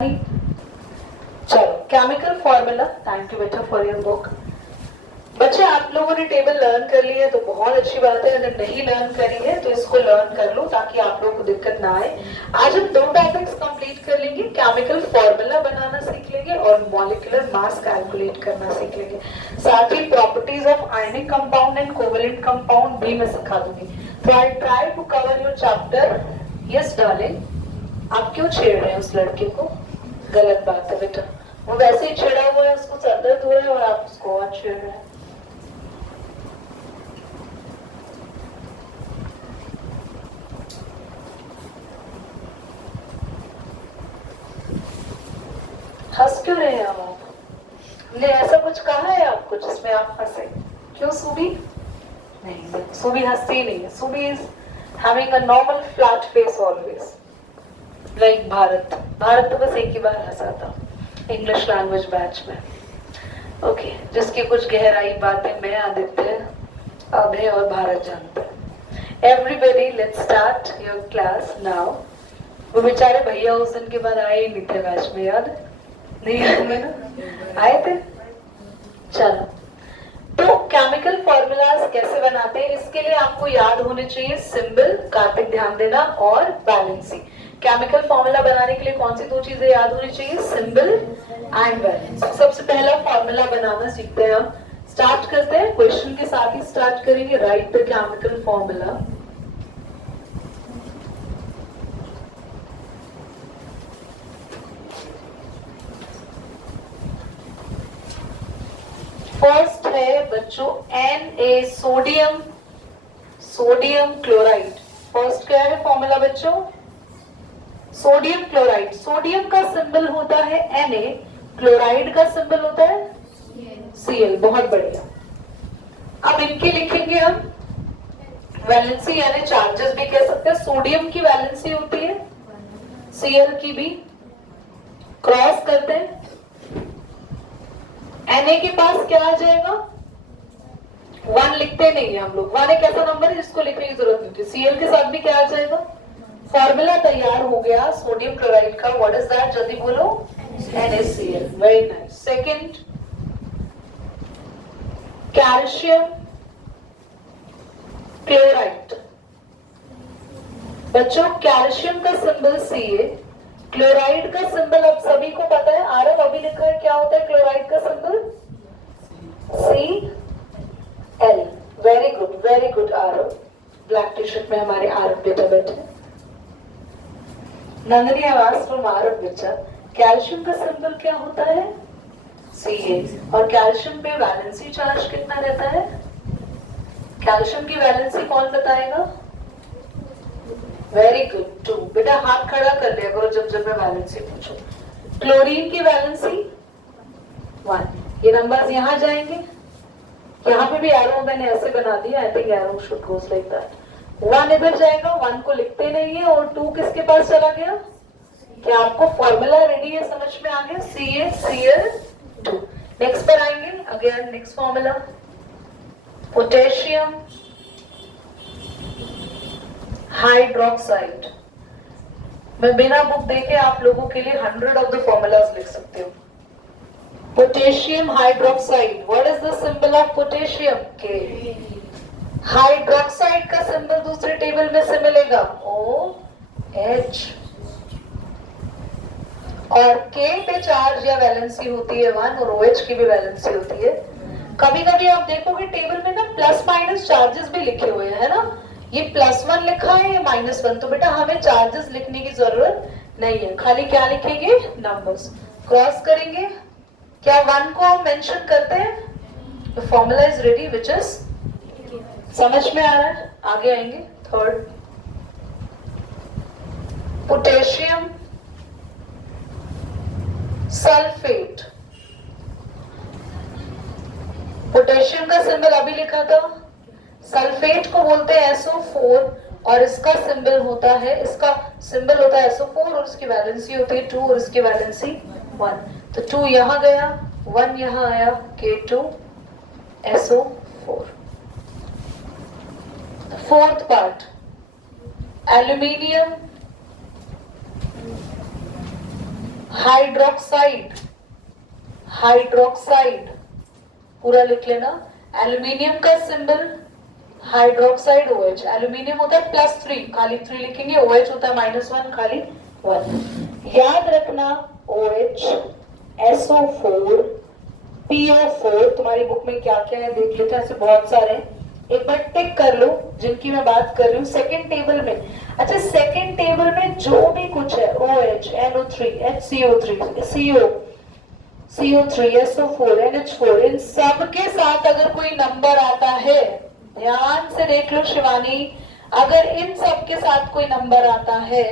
चलो chemical formula. Thank you बेटा for your book. बच्चे आप लोगों ने टेबल लर्न कर ली है तो बहुत अच्छी बात है। अगर नहीं लर्न करी है तो इसको लर्न कर लो ताकि आप लोगों को दिक्कत ना आए। आज हम दो टॉपिक्स कंप्लीट कर लेंगे, केमिकल फॉर्मूला बनाना सीख लेंगे और मॉलिक्यूलर मास कैलकुलेट करना सीख लेंगे। साथ ही properties of ionic compound and covalent compound भी मैं सिखा दूंगी। तो I try to cover your chapter. Yes darling, आप क्यों छेड़ रहे हैं उस लड़के को? गलत बात है बेटा, वो वैसे ही छिड़ा हुआ है, उसको सर दर्द हो रहा है और आप उसको और छेड़ रहे हैं। हंस क्यों रहे हैं आप? हमने ऐसा कुछ कहा है आपको जिसमें आप हंसे? क्यों सुबी? नहीं, सुबी हंसती नहीं है। Subi is having a normal flat face always like Bharat. Bharat तो बस एक ही बार हंसा था इंग्लिश लैंग्वेज बैच में। ओके, जिसकी कुछ गहराई बातें मैं, आदित्य, अभय और भारत जानते हैं। Everybody let's start your class now. वो बेचारे भैया उस दिन के बाद आए ही नहीं थे बैच में, याद नहीं? याद में ना आए थे। चलो, तो केमिकल फॉर्मूलाज कैसे बनाते हैं इसके लिए आपको याद होने चाहिए सिंबल, कार्तिक ध्यान देना, और बैलेंसिंग। केमिकल फॉर्मूला बनाने के लिए कौन सी दो चीजें याद होनी चाहिए? Symbol and balance. सबसे पहला फॉर्मूला बनाना सीखते हैं हम। स्टार्ट करते हैं, क्वेश्चन के साथ ही स्टार्ट करेंगे। Right the chemical formula. First है बच्चों Na, sodium, sodium chloride. First क्या है फॉर्मूला बच्चों? Sodium chloride. सोडियम का सिंबल होता है Na, क्लोराइड का सिंबल होता है Cl। बहुत बढ़िया। अब इनके लिखेंगे हम वैलेंसी यानी चार्जेस भी कह सकते हैं। सोडियम की वैलेंसी होती है, Cl की भी। क्रॉस करते हैं, Na के पास क्या आ जाएगा? 1 लिखते नहीं है हम लोग। 1 एक ऐसा नंबर है जिसको लिखने की जरूरत नहीं होती। Cl के साथ भी क्या आ जाएगा? फॉर्मूला तैयार हो गया सोडियम क्लोराइड का। What is that? जल्दी बोलो। NaCl। Very nice. Second, calcium chloride. बच्चों कैल्शियम का सिंबल Ca, क्लोराइड का सिंबल अब सभी को पता है। आरव अभी लिखा है, क्या होता है क्लोराइड का symbol? Cl। Very good Aarav. Black T shirt में हमारे आरव बेटा बैठे। नंदनी आवाज फ्रॉम आरव बेटा। कैल्शियम का सिंबल क्या होता है? Ca। और कैल्शियम पे वैलेंसी चार्ज कितना रहता है? कैल्शियम की वैलेंसी कौन बताएगा? Very good, 2। बेटा हाथ खड़ा कर लिया करो जब जब मैं वैलेंसी पूछूं। क्लोरीन की वैलेंसी 1। ये नंबर्स यहां जाएंगे। यहाँ पे भी एरो मैंने ऐसे बना दिया। I think arrow should goes like that. 1 इधर जाएगा, 1 को लिखते नहीं है। और 2 किसके पास चला गया? क्या आपको फॉर्मूला रेडी है? समझ में आ गया? CaCl2। नेक्स्ट पर आएंगे। Again next formula, potassium hydroxide. मैं बिना बुक देखे आप लोगों के लिए 100 ऑफ द फॉर्मूलाज लिख सकती हूँ। Potassium hydroxide. What is the symbol of potassium? K। Hydroxide का सिंबल दूसरे टेबल में से मिलेगा OH। और K पे चार्ज या वैलेंसी होती है 1 और OH की भी वैलेंसी होती है। कभी कभी आप देखोगे टेबल में ना प्लस माइनस चार्जेस भी लिखे हुए हैं, है ना? ये +1 लिखा है, ये -1। तो बेटा हमें चार्जेस लिखने की जरूरत नहीं है, खाली क्या लिखेंगे? नंबर्स। क्रॉस करेंगे। क्या 1 को हम मेंशन करते हैं? The formula is ready which is, समझ में आ रहा है? आगे आएंगे। Third, potassium sulphate. पोटेशियम का सिंबल अभी लिखा था। सल्फेट को बोलते हैं SO4 और इसका सिंबल होता है SO4 और इसकी वैलेंसी होती है 2 और इसकी वैलेंसी 1। तो 2 यहां गया, 1 यहां आया, K2SO4। Fourth part, aluminium hydroxide, hydroxide पूरा लिख लेना। एल्यूमिनियम का सिंबल हाइड्रोक्साइड OH, एल्यूमिनियम होता है +3, खाली 3 लिखेंगे, OH होता है -1, खाली 1। याद रखना OH, SO4, PO4, तुम्हारी बुक में क्या क्या है देख लेते हैं, ऐसे बहुत सारे हैं, एक बार टिक कर लो जिनकी मैं बात कर रही हूँ सेकंड टेबल में। अच्छा, सेकंड टेबल में जो भी कुछ है OH, NO3, HCO3, CO3, SO4, NH4, इन सब के साथ अगर कोई नंबर आता है, ध्यान से देख लो शिवानी, अगर इन सब के साथ कोई नंबर आता है,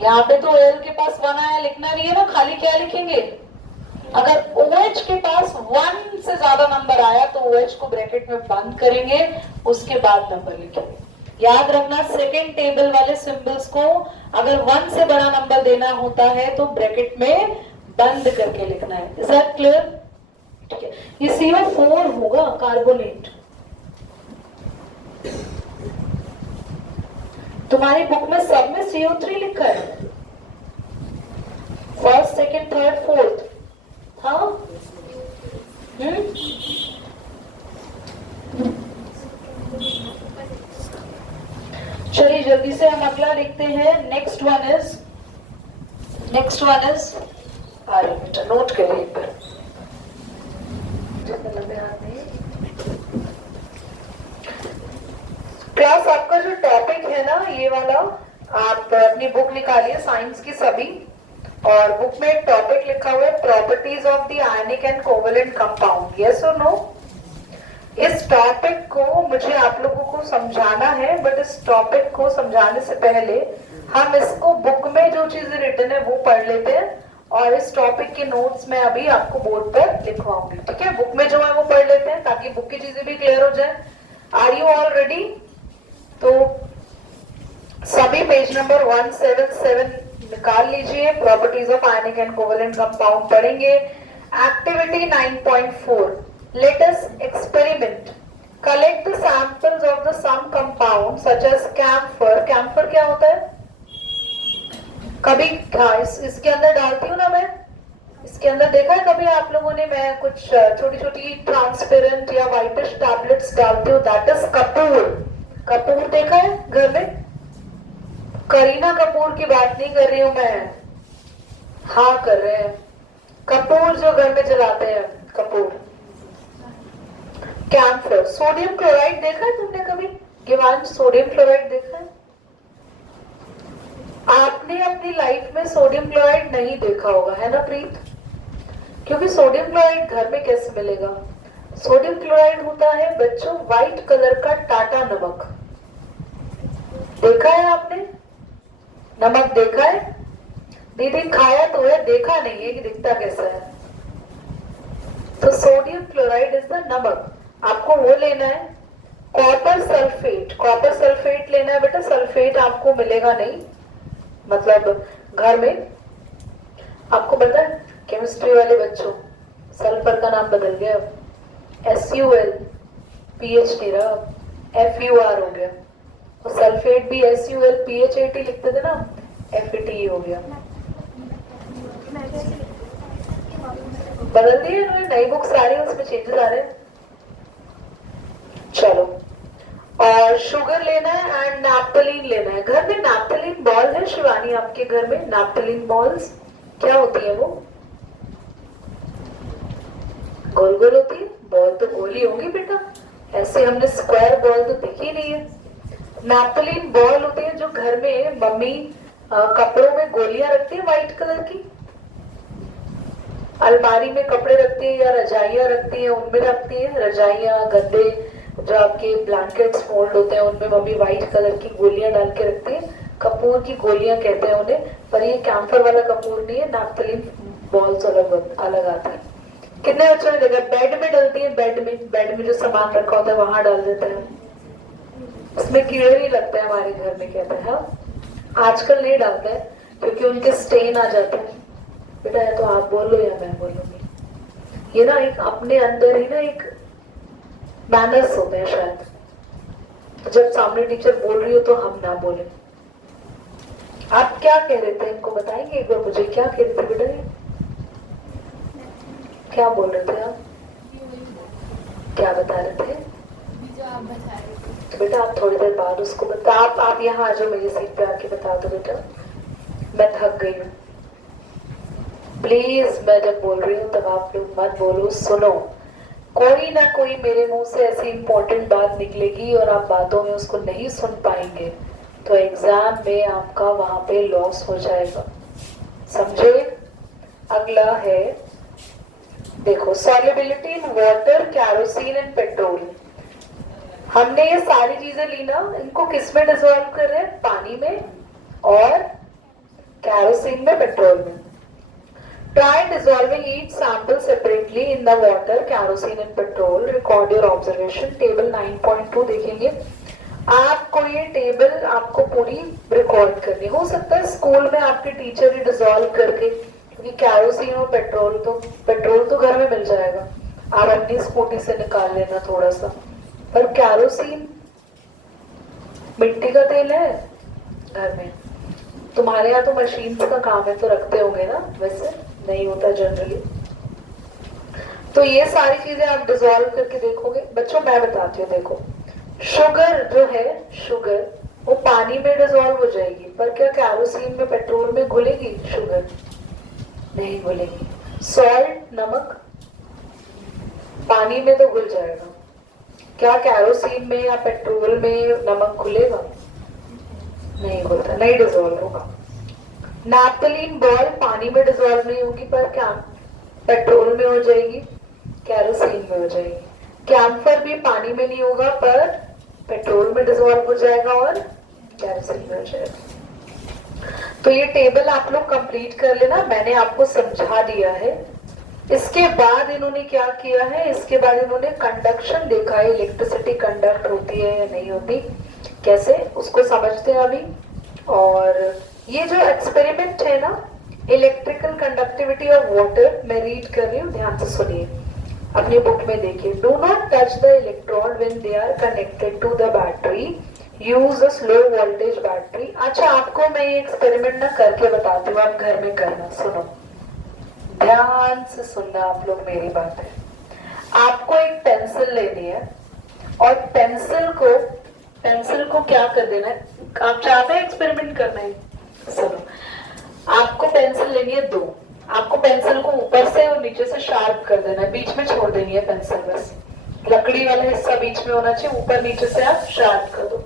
यहाँ पे तो OL के पास 1 आया, लिखना नहीं है ना, खाली क्या लिखेंगे? अगर OH के पास 1 से ज्यादा नंबर आया तो OH को ब्रैकेट में बंद करेंगे, उसके बाद नंबर लिखेंगे। याद रखना सेकेंड टेबल वाले सिंबल्स को अगर 1 से बड़ा नंबर देना होता है तो ब्रैकेट में बंद करके लिखना है। Is that clear? ठीक है, ये CO4 होगा, कार्बोनेट। तुम्हारी बुक में सब में CO3 लिखा है, फर्स्ट, सेकेंड, थर्ड, फोर्थ। हाँ, चलिए जल्दी से हम अगला लिखते हैं। नेक्स्ट वन इज बेटा नोट करिए एक बार। क्लास आपका जो टॉपिक है ना ये वाला, आप अपनी बुक निकालिए साइंस की सभी, और बुक में एक टॉपिक लिखा हुआ है properties of the ionic and covalent compound. Yes और नो? इस टॉपिक को मुझे आप लोगों को समझाना है, बट इस टॉपिक को समझाने से पहले हम इसको बुक में जो चीजें रिटन है वो पढ़ लेते हैं, और इस टॉपिक के नोट्स मैं अभी आपको बोर्ड पर लिखवाऊंगी। ठीक है, बुक में जो है वो पढ़ लेते हैं ताकि बुक की चीजें भी क्लियर हो जाए। Are you all ready? तो सभी पेज नंबर 177 निकाल लीजिए, properties of ionic and covalent compound पढ़ेंगे। Activity 9.4, let us experiment, collect the samples of the some compound such as camphor. Camphor क्या होता है? कभी इसके अंदर डालती हूँ ना मैं, इसके अंदर देखा है कभी आप लोगों ने, मैं कुछ छोटी छोटी ट्रांसपेरेंट या व्हाइटिश टैबलेट्स डालती हूँ, दैट इज कपूर। कपूर देखा है घर में? करीना कपूर की बात नहीं कर रही हूं मैं, हाँ कर रहे हैं, कपूर जो घर में जलाते हैं, कपूर। कैम्फर। सोडियम क्लोराइड देखा है तुमने कभी? गिवांश, सोडियम क्लोराइड देखा है? आपने अपनी लाइफ में सोडियम क्लोराइड नहीं देखा होगा, है ना प्रीत? क्योंकि सोडियम क्लोराइड घर में कैसे मिलेगा? सोडियम क्लोराइड होता है बच्चों व्हाइट कलर का टाटा नमक। देखा है आपने नमक? देखा है दीदी? खाया तो है, देखा नहीं है कि दिखता कैसा है। तो सोडियम क्लोराइड इज द नमक। आपको वो लेना है कॉपर सल्फेट। कॉपर सल्फेट लेना है बेटा, सल्फेट आपको मिलेगा नहीं, मतलब घर में। आपको पता है केमिस्ट्री वाले बच्चों, सल्फर का नाम बदल गया, SUL PH नहीं रहा, FUR हो गया। और सल्फेट भी SUL PHAT लिखते थे ना, FAT हो गया। बदल दिए उन्होंने, नई बुक्स आ रही है उसमें चेंजेस आ रहे हैं। चलो, और शुगर लेना है एंड नैप्थलीन लेना है। घर में नैप्थलीन बॉल है शिवानी आपके घर में? नैप्थलीन बॉल्स क्या होती है? वो गोल गोल होती है? बॉल तो गोली होगी बेटा, ऐसे हमने स्क्वायर बॉल तो देखी नहीं है। नैप्थलीन बॉल होती है जो घर में मम्मी कपड़ों में गोलियां रखती है व्हाइट कलर की, अलमारी में कपड़े रखती है या रजाइयां रखती है उनमें रखती है, रजाइयां गद्दे जो आपके ब्लैंकेट्स फोल्ड होते हैं उनमें मम्मी व्हाइट कलर की गोलियां डाल के रखती है। कपूर की गोलियां कहते हैं उन्हें, पर ये कैम्फर वाला कपूर नहीं है, नैप्थलीन बॉल्स अलग आती है। कितने बच्चों ने देखा? बेड में डलती है, बेड में जो सामान रखा होता है वहां डाल देते हैं, उसमें कीड़े नहीं लगते हैं हमारे घर में, कहते हैं। हाँ, आजकल नहीं डालते हैं क्योंकि उनके स्टेन आ जाते हैं। बेटा या तो आप बोलो या मैं बोलूंगी, ये ना एक अपने अंदर ही ना एक मैनर्स होते हैं शायद, जब सामने टीचर बोल रही हो तो हम ना बोले। आप क्या कह रहे थे, इनको बताएंगे एक बार मुझे, क्या कह रहे थे बेटा ये? क्या बोल रहे थे आप? क्या बता रहे थे? जो आप बता रहे थे। तो बेटा आप थोड़ी देर बाद उसको बता, आप यहाँ आ जाओ, मेरी सीट पे आके बता दो बेटा, मैं थक गई हूँ। प्लीज, मैं जब बोल रही हूँ तब आप लोग मत बोलो, सुनो। कोई ना कोई मेरे मुंह से ऐसी इंपॉर्टेंट बात निकलेगी और आप बातों में उसको नहीं सुन पाएंगे, तो एग्जाम में आपका वहां पे लॉस हो जाएगा, समझे? अगला है, देखो, solubility in water, kerosene and petrol. हमने ये सारी चीजें ली ना, इनको किस में डिसॉल्व कर रहे हैं? पानी में और कैरोसिन में, पेट्रोल में। Try dissolving each sample separately in the water, kerosene and petrol. Record your observation. Table 9.2 देखेंगे। आपको ये टेबल आपको पूरी रिकॉर्ड करनी, हो सकता है स्कूल में आपके टीचर ही डिसॉल्व करके, क्योंकि कैरोसिन और पेट्रोल तो घर में मिल जाएगा, आप अपनी स्कूटी से निकाल लेना थोड़ा सा। पर कैरोसिन मिट्टी का तेल है घर में, तुम्हारे यहाँ तो मशीन का काम है तो रखते होंगे ना, वैसे नहीं होता जनरली। तो ये सारी चीजें आप डिसॉल्व करके देखोगे बच्चों। मैं बताती हूँ, देखो, शुगर जो है, शुगर वो पानी में डिसॉल्व हो जाएगी, पर क्या कैरोसिन में, पेट्रोल में घुलेगी शुगर? नहीं घुलेगी। सॉल्ट, नमक, पानी में तो घुल जाएगा, क्या कैरोसिन में या पेट्रोल में नमक घुलेगा? नहीं घुलता, नहीं डिसॉल्व होगा। नैप्थलीन बॉल पानी में डिसॉल्व नहीं होगी, पर क्या पेट्रोल में हो जाएगी, कैरोसिन में हो जाएगी। कैम्फर भी पानी में नहीं होगा, पर पेट्रोल में डिसॉल्व हो जाएगा और कैरोसिन में हो जाएगा। तो ये टेबल आप लोग कंप्लीट कर लेना, मैंने आपको समझा दिया है। इसके बाद इन्होंने क्या किया है, इसके बाद इन्होंने कंडक्शन देखा है, इलेक्ट्रिसिटी कंडक्ट होती है या नहीं होती, कैसे उसको समझते हैं अभी। और ये जो एक्सपेरिमेंट है ना, इलेक्ट्रिकल कंडक्टिविटी ऑफ वाटर, मैं रीड कर रही हूँ, ध्यान से सुनिए, अपनी बुक में देखिए। Do not touch the electrode when they are connected to the battery, use a slow voltage battery. अच्छा, आपको मैं ये एक्सपेरिमेंट ना करके बताती हूँ, आप घर में करना, सुनो ध्यान से सुनना आप लोग मेरी बात है। आपको एक पेंसिल लेनी है और पेंसिल को क्या कर देना है, आप चाहते हैं एक्सपेरिमेंट करना है, सुनो, आपको पेंसिल लेनी है दो, आपको पेंसिल को ऊपर से और नीचे से शार्प कर देना है, बीच में छोड़ देनी है पेंसिल, बस लकड़ी वाला हिस्सा बीच में होना चाहिए, ऊपर नीचे से आप शार्प कर दो।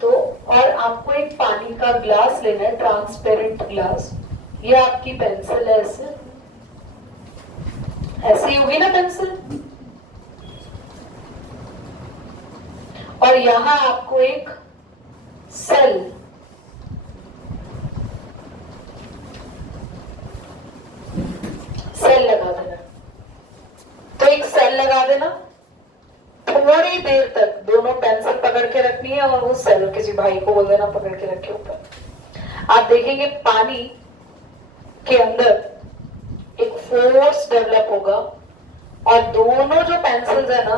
तो और आपको एक पानी का ग्लास लेना है, ट्रांसपेरेंट ग्लास, ये आपकी पेंसिल है, ऐसी होगी ना पेंसिल, और यहां आपको एक सेल लगा देना। तो एक सेल लगा देना, थोड़ी देर तक दोनों पेंसिल पकड़ के रखनी है और वो सेल किसी भाई को बोल देना पकड़ के रखे ऊपर। आप देखेंगे पानी के अंदर एक फोर्स डेवलप होगा और दोनों जो पेंसिल्स है ना,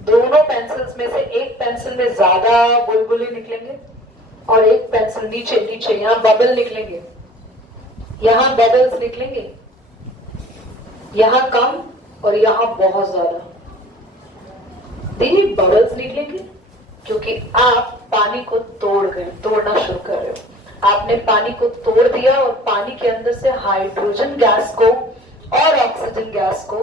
दोनों पेंसिल्स में से एक पेंसिल में ज्यादा बुलबुले निकलेंगे और एक पेंसिल नीचे नीचे, यहाँ बबल निकलेंगे, यहाँ बबल्स निकलेंगे, यहाँ कम और यहाँ बहुत ज्यादा। देखिए बबल्स निकलेंगे क्योंकि आप पानी को तोड़ना शुरू कर रहे हो। आपने पानी को तोड़ दिया और पानी के अंदर से हाइड्रोजन गैस को और ऑक्सीजन गैस को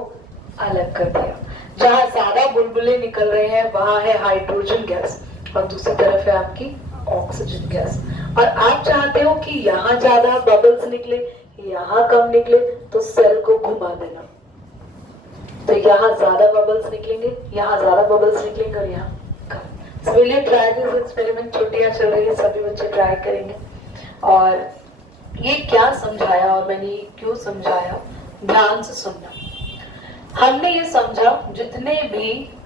अलग कर दिया। जहां ज्यादा बुलबुले निकल रहे हैं वहां है हाइड्रोजन गैस और दूसरी तरफ है आपकी ऑक्सीजन गैस। और आप चाहते हो कि यहाँ ज्यादा बबल्स निकले, यहाँ कम निकले, तो सेल को घुमा देना, तो यहाँ ज्यादा बबल्स निकलेंगे, यहाँ ज्यादा बबल्स निकलेंगे और यहाँ कम। So will you try this experiment? छुट्टियां चल रही है, सभी बच्चे ट्राई करेंगे। और ये क्या समझाया और मैंने क्यों समझाया, ध्यान से सुनना। हमने ये समझा जितने भी